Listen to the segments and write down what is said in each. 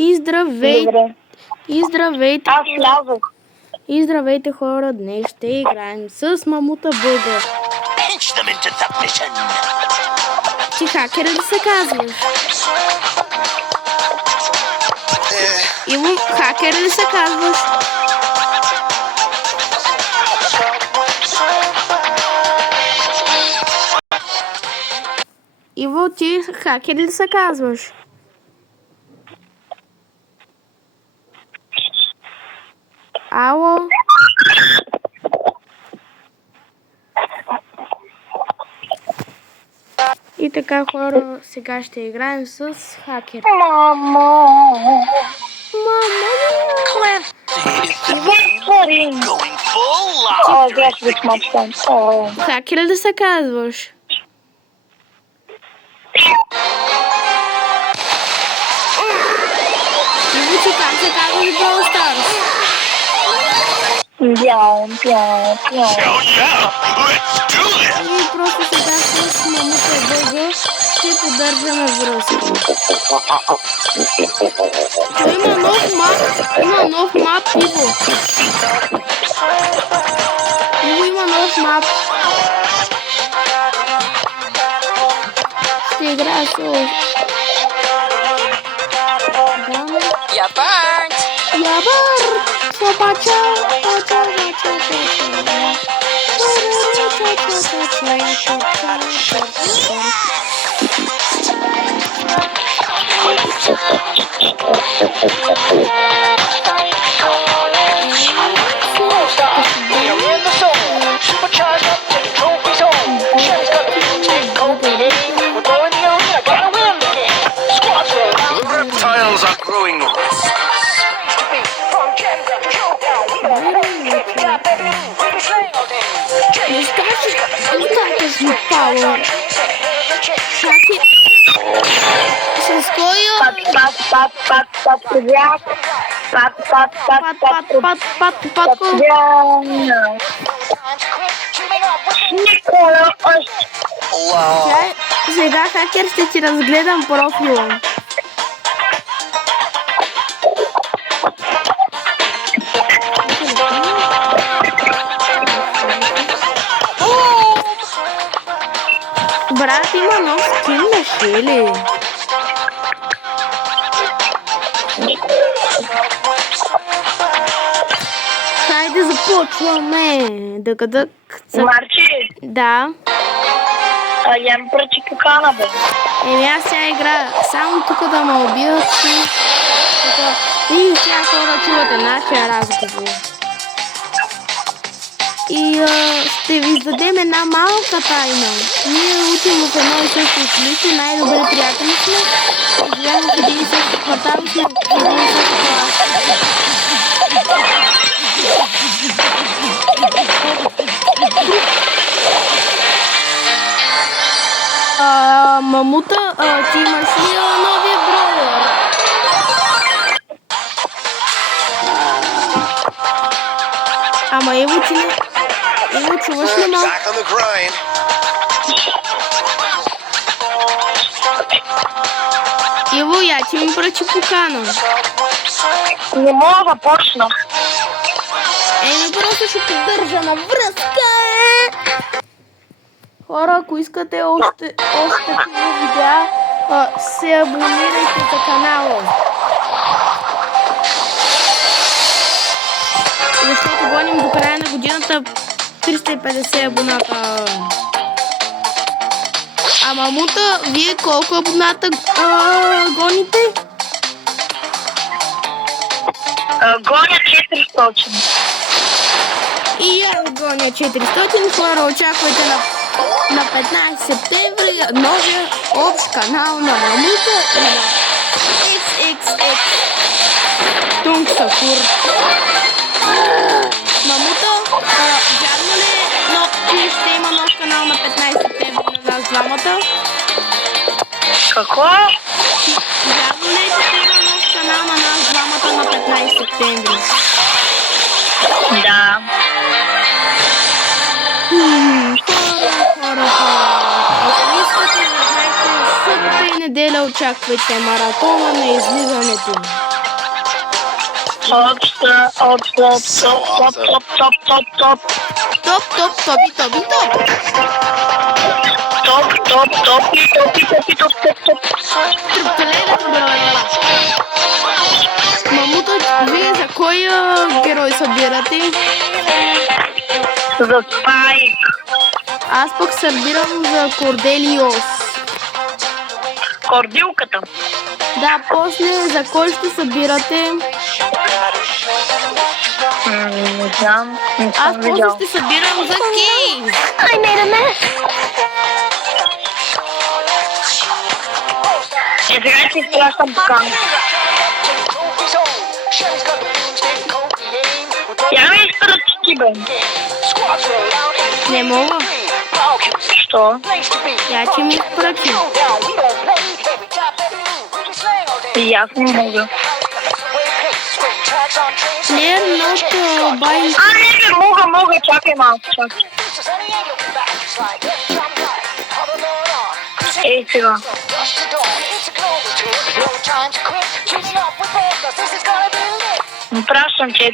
И здравейте! Добре. И здравейте! Аз влязох. И здравейте, хора! Днес ще играем с Мамута Бъга. Ти хакер ли се казваш? Иво, хакер ли се казваш? Иво, ти хакер ли се казваш? Ало? И така, хора, сега ще играем с хакер. Мамо. О, гледаш ви смачкам. Хакер ли се казваш? Иво, ти как се казваш в Brawl Stars? Пяу. И просто сега с Мамута Бъга ще поддържаме връзка. Има нов мап, Иво. Иво, има нов мап. Ще играя с Ябър! Reptiles are growing restless. Оставяш ми пало. Шаки. С кой? Пат. Никола, Сега хакер ще ти разгледам профила. Брат, има нов скин на Шели. Хайде започваме. Дък. Марчи, Да. я ми пръчи покана, бе. Аз сега играя. Само тук да ме убият. И сега хора чувате нашия разговор. И ще ви издадем една малка тайна. Ние учим в едно и също училище, най-добре приятели сме. Живеем в един и същи квартал, сме в един и същи клас. Мамута, ти имаш ли новия бройлер? Ама Иво, ти не... Иво, чуваш ли ма? Иво, я ти ми пръчи покана. Не мога да почна. Просто ще поддържа на връзка. Хора, ако искате още такива видеа, се абонирайте за канала. Защото гоним до края на годината 350 абоната. А Мамута, вие колко абоната гоните? Гоня 400. И аз гоня 400. Хора, очаквайте на 15 септември новия общ канал на Мамута и на XXX Тунг Сакур. Мамута, вярно ли ще има нов канал на 15 септември на нас двамата? Какво? Вярно ли ще има нов канал на нас двамата на 15 септември? Да. Хора. Ако искате да знаете, събота и неделя очаквайте маратона на излизането. Топ. Мамуто, вие за кой герой събирате? За Спайк. Аз пък събирам за Корделиос. Кордилката. Да, после за кой ще събирате? Не знам. Не Аз съм после видял. ще събирам за Кейс. I made a mess. Сега ще изпращам покана. Я ми изпращи ти, бе. Не мога. Що? Я че ми изпрати. И аз не мога. Player not buying. Не, мога. Чакай малко, чакай. Ей, сега. Пращам че.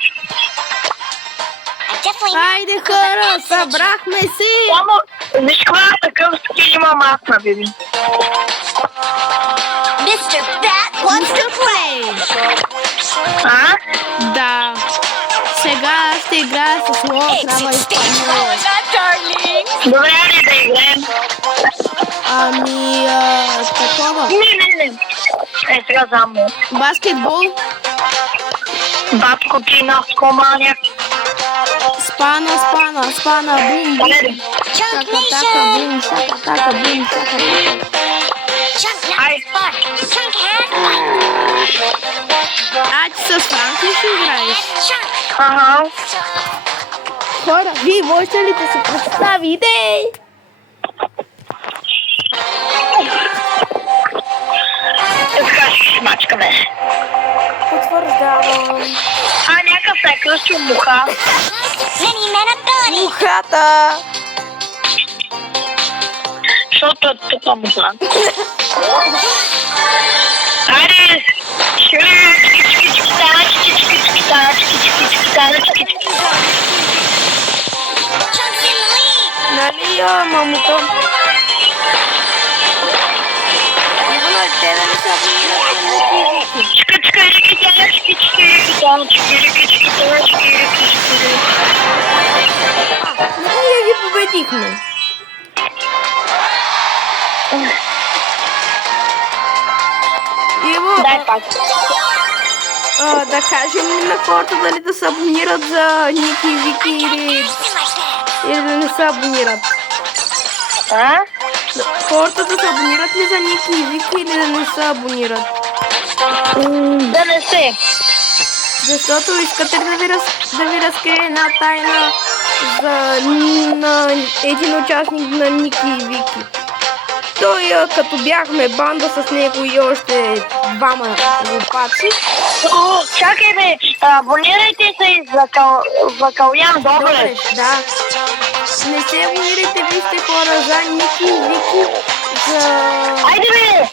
Хайде хора, събрахме си. Само, виж каква такъв скил имам аз на биби. Mr. Bat wants to play. А? Да. Сега ще играя с Лола Крава и Спаньола. darling. Добре ли да играем? Ами, такова. Не. Е, сега замо. Баскетбол, Батко ти на скоманяк. спана, бум, бум. Айде. Chunk Шака-така, Nation. бум, шака-така, бум, шака-така. Chunk not fuck. Chunk hat fight. Ти с Франк ли си играеш? Chunk. Ага. Хора, вие можете ли да се представите? Така ще шмачка, бе. Потвърждавам. Някакъв се е кръстил муха. Many men ability. Мухата. Защото е тук муха. Айде! Chunk's in the lead. Нали, мамуто? Ивана, те да не са абонирани. Ние ги победихме. Иво, Дай пак. да кажем на хората дали да се абонират за Ники, Вики или да не се абонират. А? Хората да се абонират ли за Ники и Вики или да не се абонират? Да не се. Защото искате ли да ви разкрие една тайна на един участник на Ники и Вики. Той, като бяхме банда с него и още двама глупаци. Чакай бе, абонирайте се и за Калян Добрев. Да. Не се абонирайте, вижте хора за Ники и Вики, Айде бе!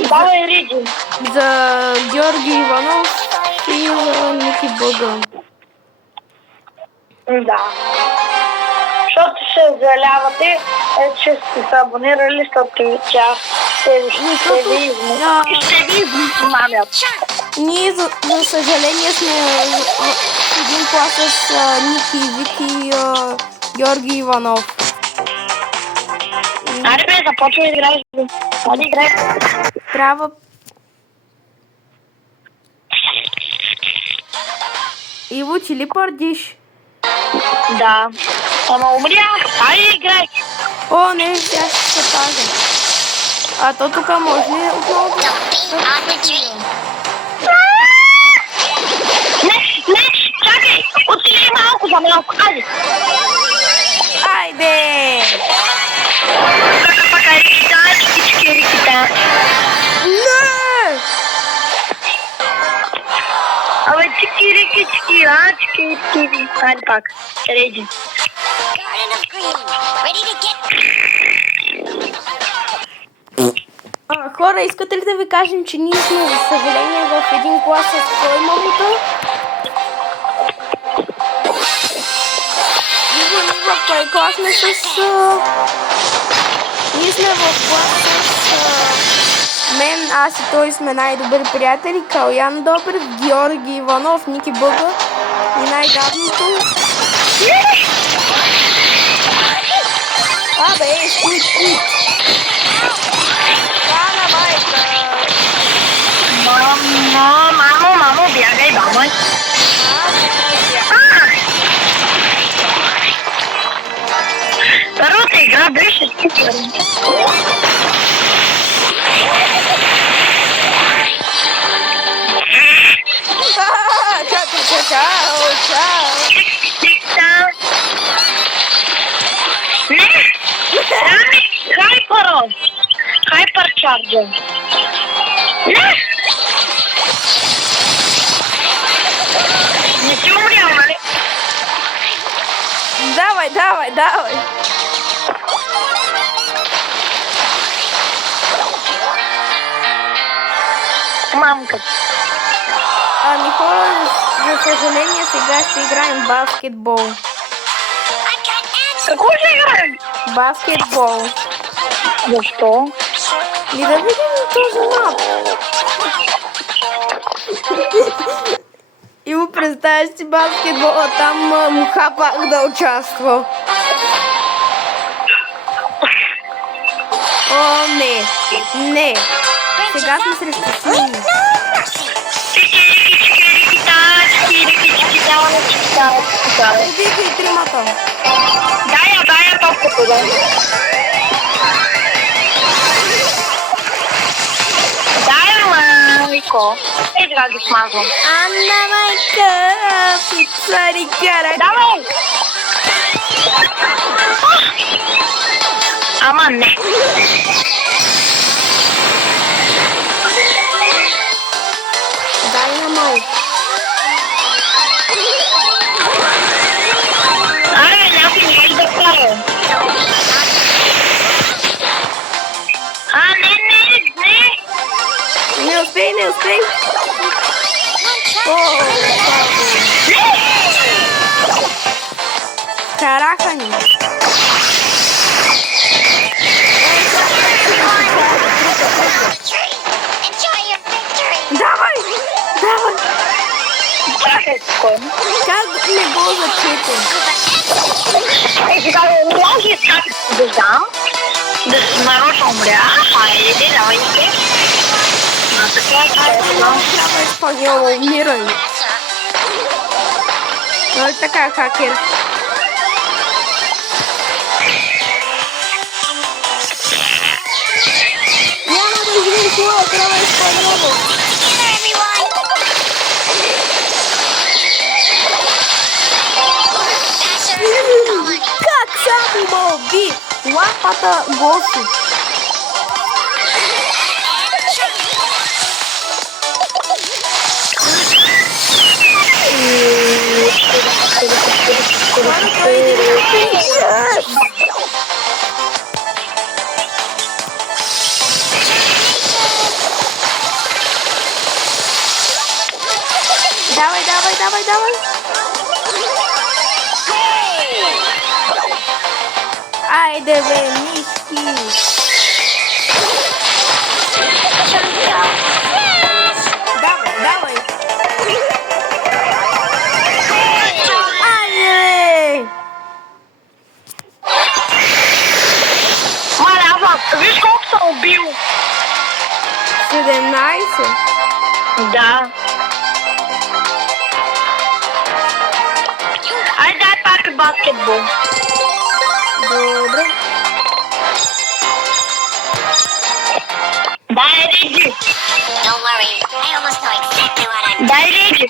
Давай Риджи. за Георги Иванов и за Ники Бъга. Да. Защото ще залявате, че сте се абонирали, защото тя ще ви измамят. Ние, за съжаление, сме в един клас с Ники, Вики и Георги Иванов. Айде бе, започва да играеш. Айде играй. Трябва... Иво, ти ли пърдиш? Да. Ама умрях. Айде играй. О, не, сега ще се кажа. А то тук може ли отново да... Не, чакай. Отиди малко за малко. Айде. Айде! Пака рикита. Не! Абе, чики. Айде пак. Реди. Garden of Green. Ready to get... Хора, искате ли да ви кажем, че ние сме, за съжаление, в един клас с кой мамута? в кой клас сме с... Ние сме в клас с... Мен, аз и той сме най-добри приятели. Калян Добрев, Георги Иванов, Ники Бъга и най-гадното... Абе, сквит. На байка. Мамо, бягай, бабай. Първата игра беше супер. Чао. Не! Хайпер чарджер. Не! Не си умрял, нали? Давай. Мамка. Ами хора, за съжаление сега ще играем баскетбол. Какво ще играем? Баскетбол. Защо? И да видим този мап. И му представяш си баскетбола, там Муха пак да участва. О, не. Сега сме срещу сини. Убиха и тримата. Дай топката, да. Дай, майко. И сега ги смазвам. Анна, майка, пицари карак. Давай! Ама не. Дай на малко. Аре, някой не е да кара. Не. Не успей. О, караха ни. Давай! Чакай, спокойно. Как не го зачете? Сега може как да знам. Да се нарочно умря. Хайде, давайте. Така е честно. Трябва изпълнява, умирай. Нали така, хакер? Няма да живееш хубаво, трябва да изпълнява. Как само ма уби? Лапата Госи. Давай. Айде бе, Нишки. Давай. Айде! Малява, виж колко съм убил. 17. Да. Айде, дай пак баскетбол. Добре. Дай Риджи. Don't worry, I almost know exactly what I'm Дай Риджи.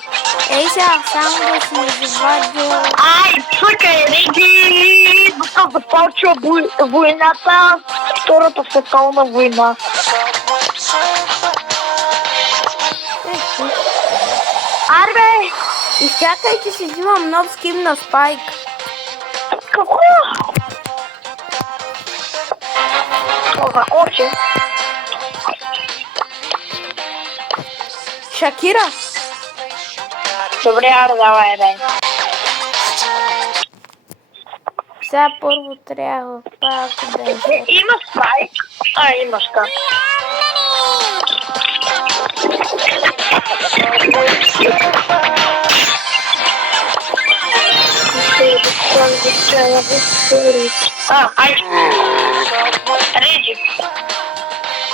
Ей сега, само да си извадя... Ай, цъкай, Риджи! Докато започва войната, Втората световна война. Арбе! Изчакай, че си взимам нов скин на Спайк. Какво? Това очи. Шакира. Добре, аре, давай, бе. Сега първо трябва пак да Има спайк. Имаш как. Айде.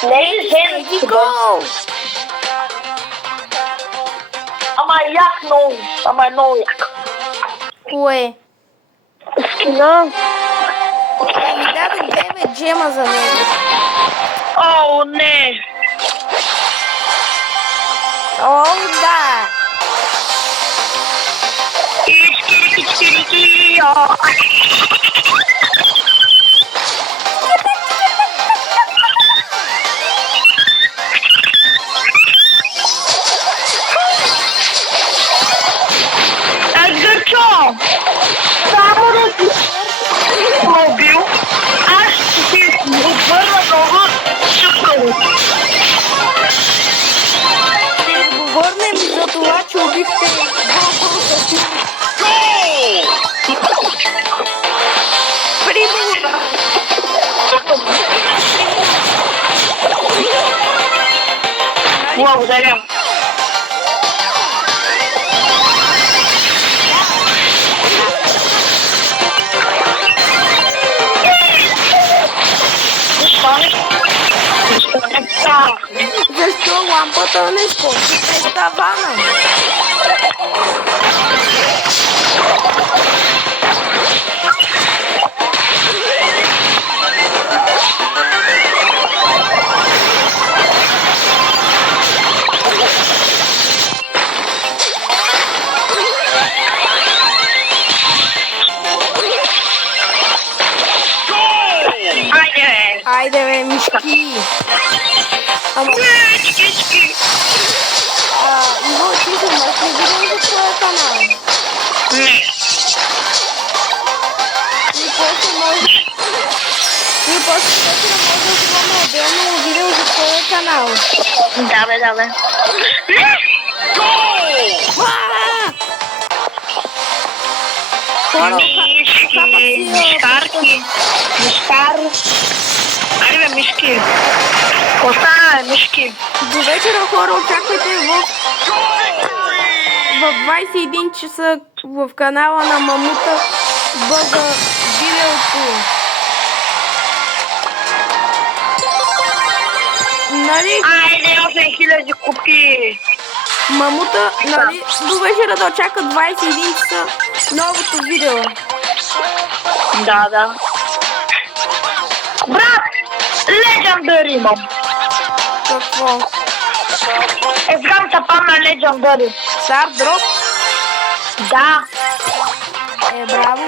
Реди. Иди гол! Ама е як много. Ама е много як. Кое? Скина. Ми дадох 9 джема за него. О, не. О, да! Ички. Гърчо! Само да си мобил, аз ще си обърна много шъпкаво. Ще го върнем за това, че убихте Примерно. Благодаря. Защо лампата не скочи през тавана? Айде бе, мишки! Ама... Иво, ти се имаш ли видео за твоя канал? Не. И после може... И после вечера може да снимаме отделно видео за твоя канал. Да бе. Не! Хора, Мишкарки. Айде бе, мишки. Остана мишки. до вечера, хора, очаквайте в 21 часа в канала на Мамута бъга видеото. Нали? Айде, 8000 купи. Мамута, нали? До вечера да очаква 21 часа новото видео. Да. Брат, Legendary имам. Какво? Искам да падна Legendary. Стар дроп? Да. Браво.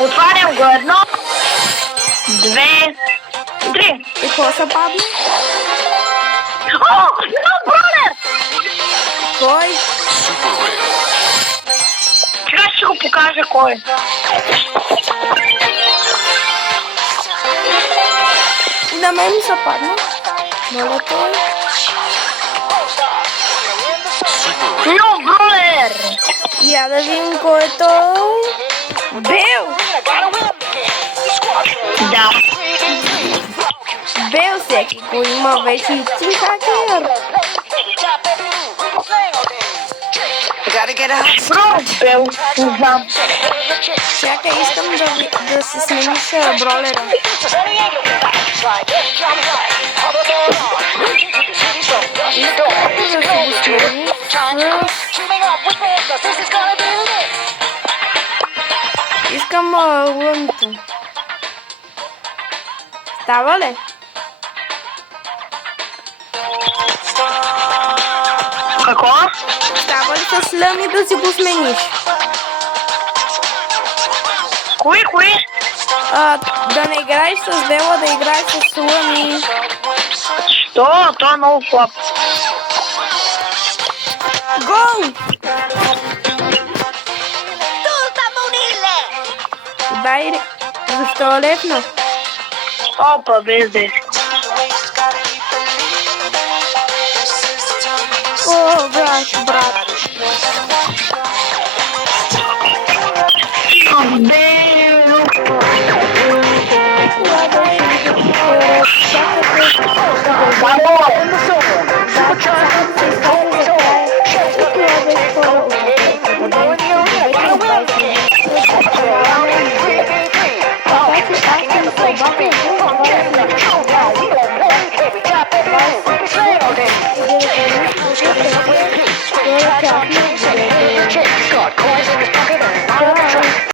Отварям го 1, 2, 3. И какво са падна? О, no brother! Кой? Сега ще го покажа кой. На мен ми са падна. Моля той. No brother! Я да видим кой е той. Бел! Да. Бел всеки, кой има вече и ти хакер. Бро, Бел, не знам. Чакай, искам да си смениш бролера. Искам лъното. Става ли? Какво? Става ли с лъми да си го смениш? Кои? Да не играеш с Бела, да играеш с лъми. Що? Това е много слаб. Гол! Дай, защо лепна? Опа, без де. О, брат,